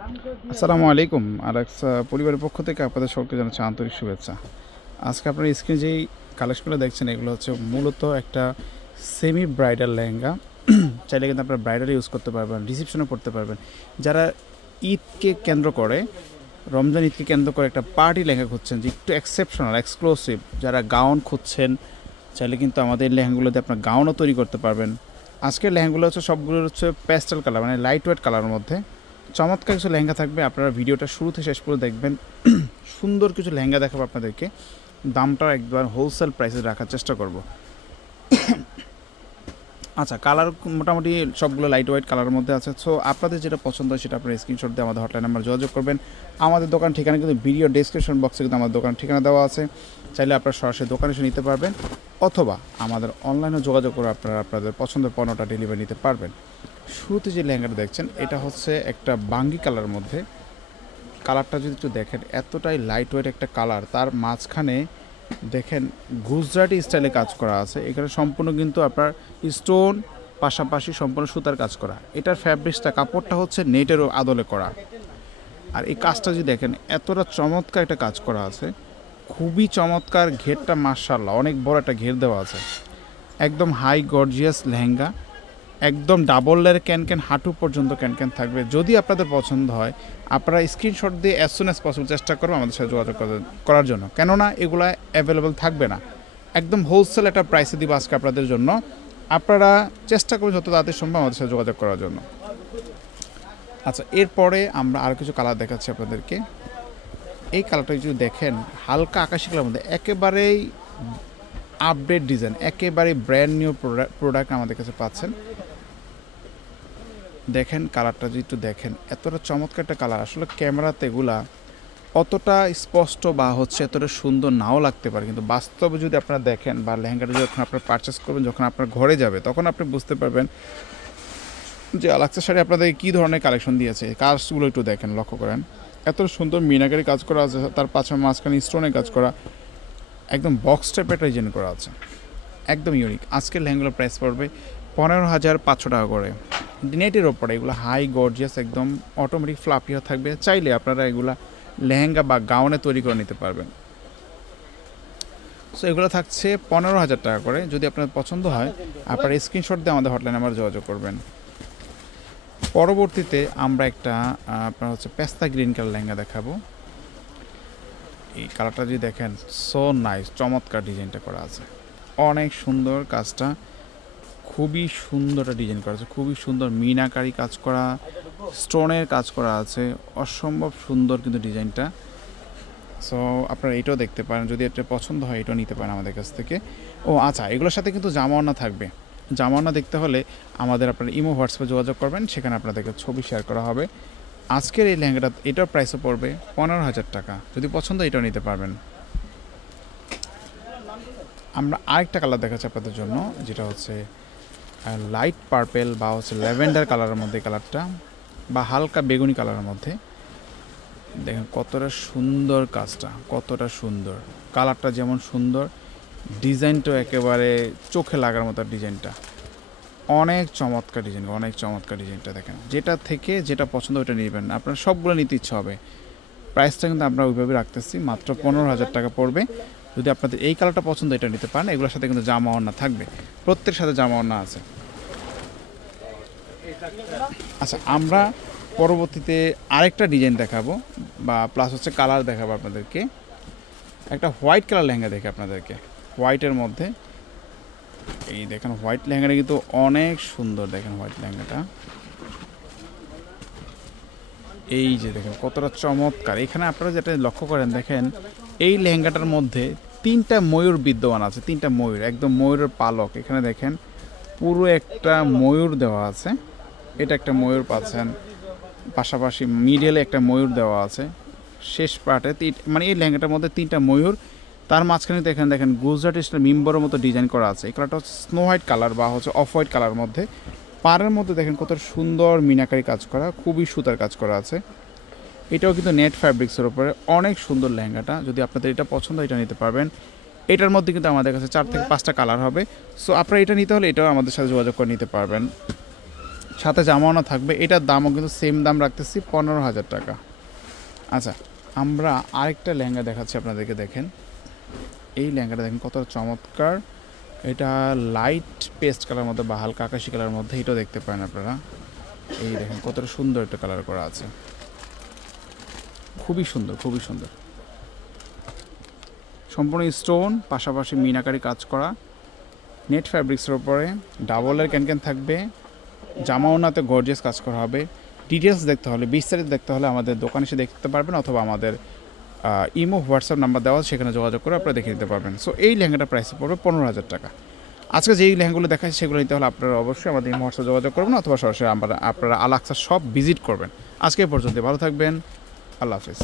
আসসালামু আলাইকুম। আরেকসা পরিবারের পক্ষ থেকে আপনাদের সকলকে জানাচ্ছি আন্তরিক শুভেচ্ছা। আজকে আপনারা স্ক্রিনে যেই কালেকশনগুলো দেখছেন এগুলো হচ্ছে মূলত একটা সেমি ব্রাইডাল লেহেঙ্গা। চাইলে কিন্তু আপনারা ব্রাইডাল ইউজ করতে পারবেন, রিসেপশনে পড়তে পারবেন। যারা ঈদকে কেন্দ্র করে, রমজান ঈদকে কেন্দ্র করে একটা পার্টি লেহেঙ্গা খুঁজছেন যে একটু এক্সেপশনাল, এক্সক্লুসিভ, যারা গাউন খুঁজছেন চাইলে কিন্তু আমাদের লেহেঙ্গাগুলোতে আপনার গাউনও তৈরি করতে পারবেন। আজকের লেহেঙ্গাগুলো হচ্ছে সবগুলো হচ্ছে প্যাস্টেল কালার, মানে লাইট ওয়েট কালারের মধ্যে চমৎকার কিছু লেহেঙ্গা থাকবে। আপনারা ভিডিওটা শুরু থেকে শেষ পর্যন্ত দেখবেন। সুন্দর কিছু লেহেঙ্গা দেখাবো আপনাদেরকে, দামটা একবার হোলসেল প্রাইসে রাখার চেষ্টা করব। আচ্ছা, কালার মোটামুটি সবগুলো লাইট ওয়েট কালারের মধ্যে আছে। সো আপনাদের যেটা পছন্দ হয় সেটা আপনারা স্ক্রিনশট দিয়ে আমাদের হটলাইন নাম্বার যোগাযোগ করবেন। আমাদের দোকান ঠিকানা কিন্তু ভিডিও ডেসক্রিপশন বক্সে কিন্তু আমাদের দোকান ঠিকানা দেওয়া আছে, চাইলে আপনারা সরাসরি দোকানে এসে নিতে পারবেন, অথবা আমাদের অনলাইনে যোগাযোগ করে আপনারা আপনাদের পছন্দের পণ্যটা ডেলিভারি নিতে পারবেন। শুরুতে যে লেহেঙ্গাটা দেখছেন এটা হচ্ছে একটা বাঙ্গি কালারের মধ্যে। কালারটা যদি একটু দেখেন এতটাই লাইট ওয়েট একটা কালার, তার মাঝখানে দেখেন গুজরাটি স্টাইলে কাজ করা আছে। এখানে সম্পূর্ণ কিন্তু আপনার স্টোন, পাশাপাশি সম্পূর্ণ সুতার কাজ করা। এটার ফ্যাব্রিক্সটা, কাপড়টা হচ্ছে নেটেরও আদলে করা। আর এই কাজটা যদি দেখেন এতটা চমৎকার একটা কাজ করা আছে, খুবই চমৎকার। ঘেরটা মাশাআল্লাহ অনেক বড় একটা ঘের দেওয়া আছে। একদম হাই গর্জিয়াস লেহেঙ্গা, একদম ডাবল লেয়ার ক্যান হাঁটু পর্যন্ত ক্যান থাকবে। যদি আপনাদের পছন্দ হয় আপনারা স্ক্রিনশট দিয়ে অ্যাজ সুন অ্যাজ পসিবল চেষ্টা করবো আমাদের সাথে যোগাযোগ করার জন্য, কেননা এগুলো অ্যাভেলেবল থাকবে না। একদম হোলসেল একটা প্রাইসে দিব আজকে আপনাদের জন্য। আপনারা চেষ্টা করুন যত তাড়াতাড়ি সম্ভব আমাদের সাথে যোগাযোগ করার জন্য। আচ্ছা, এরপরে আমরা আরও কিছু কালার দেখাচ্ছি আপনাদেরকে। এই কালারটা যদি দেখেন হালকা আকাশি কালার মধ্যে, একেবারেই আপডেট ডিজাইন, একেবারে ব্র্যান্ড নিউ প্রোডাক্ট আমাদের কাছে পাচ্ছেন। দেখেন কালারটা যদি একটু দেখেন, এতটা চমৎকার একটা কালার। আসলে ক্যামেরাতে এগুলা অতটা স্পষ্ট বা হচ্ছে এতটা সুন্দর নাও লাগতে পারে, কিন্তু বাস্তবে যদি আপনারা দেখেন বা লেহেঙ্গাটা যখন আপনারা পারচেস করবেন, যখন আপনার ঘরে যাবে তখন আপনি বুঝতে পারবেন যে আলাক্সা শাড়ি আপনাদের কী ধরনের কালেকশন দিয়েছে। কাজগুলো একটু দেখেন, লক্ষ্য করেন এত সুন্দর মিনাকারি কাজ করা আছে, তার পাশে মাঝখানে স্টোনের কাজ করা, একদম বক্স টাইপের একটা ডিজাইন করা আছে, একদম ইউনিক। আজকের লেহেঙ্গাগুলোর প্রাইস পড়বে 15,500 টাকা করে। নেটের ওপরে এগুলো হাই গর্জিয়াস, একদম অটোমেটিক ফ্লাফিও থাকবে। চাইলে আপনারা এগুলা লেহেঙ্গা বা গাউনে তৈরি করে নিতে পারবেন। সো এগুলো থাকছে 15,000 টাকা করে। যদি আপনার পছন্দ হয় আপনারা স্ক্রিনশট দিয়ে আমাদের হটলাইন নাম্বার যোগাযোগ করবেন। পরবর্তীতে আমরা একটা আপনার হচ্ছে পেস্তা গ্রিন কালার লেহেঙ্গা দেখাবো। এই কালারটা যদি দেখেন, সো নাইস, চমৎকার ডিজাইনটা করা আছে, অনেক সুন্দর কাজটা, খুবই সুন্দর একটা ডিজাইন করা আছে, খুবই সুন্দর মিনাকারি কাজ করা, স্টোনের কাজ করা আছে, অসম্ভব সুন্দর কিন্তু ডিজাইনটা। সো আপনারা এটাও দেখতে পারেন, যদি এটা পছন্দ হয় এটাও নিতে পারেন আমাদের কাছ থেকে। ও আচ্ছা, এগুলোর সাথে কিন্তু জামাওনা থাকবে। জামাওনা দেখতে হলে আমাদের আপনারা ইমো হোয়াটসঅ্যাপে যোগাযোগ করবেন, সেখানে আপনাদেরকে ছবি শেয়ার করা হবে। আজকের এই লেহেঙ্গাটা এটার প্রাইসও পড়বে 15,000 টাকা। যদি পছন্দ এটাও নিতে পারবেন। আমরা আরেকটা কালার দেখাচ্ছি আপনাদের জন্য, যেটা হচ্ছে লাইট পার্পেল বা হচ্ছে ল্যাভেন্ডার কালারের মধ্যে, কালারটা বা হালকা বেগুনি কালারের মধ্যে। দেখেন কতটা সুন্দর কাজটা, কতটা সুন্দর কালারটা, যেমন সুন্দর ডিজাইনটাও একেবারে চোখে লাগার মতো ডিজাইনটা, অনেক চমৎকার ডিজাইন, অনেক চমৎকার ডিজাইনটা। দেখেন যেটা থেকে যেটা পছন্দ ওটা নেবেন, আপনার সবগুলো নিতে ইচ্ছা হবে। প্রাইসটা কিন্তু আমরা ওইভাবে রাখতেছি, মাত্র 15,000 টাকা পড়বে। যদি আপনাদের এই কালারটা পছন্দ এটা নিতে পারেন। এগুলোর সাথে কিন্তু জামা ওড়না থাকবে, প্রত্যেকের সাথে জামা ওড়না আছে। আচ্ছা, আমরা পরবর্তীতে আরেকটা ডিজাইন দেখাবো বা প্লাস হচ্ছে কালার দেখাবো আপনাদেরকে। একটা হোয়াইট কালার লেহেঙ্গা দেখে আপনাদেরকে, হোয়াইটের মধ্যে। এই দেখেন হোয়াইট লেহেঙ্গাটা কিন্তু অনেক সুন্দর। দেখেন হোয়াইট লেহেঙ্গাটা, এই যে দেখেন কতটা চমৎকার। এখানে আপনারা যেটা লক্ষ্য করেন, দেখেন এই লেহেঙ্গাটার মধ্যে 3টা ময়ূর বিদ্যমান আছে, 3টা ময়ূর, একদম ময়ূরের পালক। এখানে দেখেন পুরো একটা ময়ূর দেওয়া আছে, এটা একটা ময়ূর পাচ্ছেন, পাশাপাশি মিডলে একটা ময়ূর দেওয়া আছে, শেষ পার্টে মানে এই লেহেঙ্গাটার মধ্যে 3টা ময়ূর। তার মাঝখানে দেখেন দেখেন গুজরাটি স্টাইল মিম্বরের মতো ডিজাইন করা আছে। এই কালারটা হচ্ছে স্নো হোয়াইট কালার বা হচ্ছে অফ হোয়াইট কালার মধ্যে। পাড়ের মধ্যে দেখেন কত সুন্দর মিনাকারি কাজ করা, খুবই সুতার কাজ করা আছে। এটাও কিন্তু নেট ফ্যাব্রিক্সের উপরে, অনেক সুন্দর লেহেঙ্গাটা। যদি আপনাদের এটা পছন্দ এটা নিতে পারবেন। এটার মধ্যে কিন্তু আমাদের কাছে 4 থেকে 5টা কালার হবে। সো আপনারা এটা নিতে হলে এটাও আমাদের সাথে যোগাযোগ করে নিতে পারবেন। সাথে জামাওনা থাকবে। এটার দামও কিন্তু সেম দাম রাখতেছি 15,000 টাকা। আচ্ছা, আমরা আরেকটা লেহেঙ্গা দেখাচ্ছি আপনাদেরকে। দেখেন এই লেহেঙ্গাটা দেখেন কত চমৎকার। এটা লাইট পেস্ট কালার মধ্যে বা হালকা আকাশি কালার মধ্যে, এটাও দেখতে পারেন আপনারা। এই দেখেন কতটা সুন্দর একটা কালার করা আছে, খুবই সুন্দর, খুবই সুন্দর। সম্পূর্ণ স্টোন, পাশাপাশি মিনাকারি কাজ করা, নেট ফ্যাব্রিক্সের উপরে ডাবলের ক্যান থাকবে। জামাওনাতে গর্জিয়াস কাজ করা হবে। ডিটেলস দেখতে হলে, বিস্তারিত দেখতে হলে আমাদের দোকানে এসে দেখতে পারবেন, অথবা আমাদের ইমো হোয়াটসঅ্যাপ নাম্বার দেওয়া, সেখানে যোগাযোগ করে আপনারা দেখে নিতে পারবেন। সো এই লেহেঙ্গাটার প্রাইস পড়বে 15,000 টাকা। আজকে যেই লেহেঙ্গাগুলো দেখাচ্ছি সেগুলো নিতে হলে আপনারা অবশ্যই আমাদের ইমো হোয়াটসঅ্যাপ যোগাযোগ করবেন, অথবা সরাসরি আপনারা আল আকসা শপ ভিজিট করবেন। আজকে পর্যন্ত ভালো থাকবেন, আল্লাহ হাফেজ।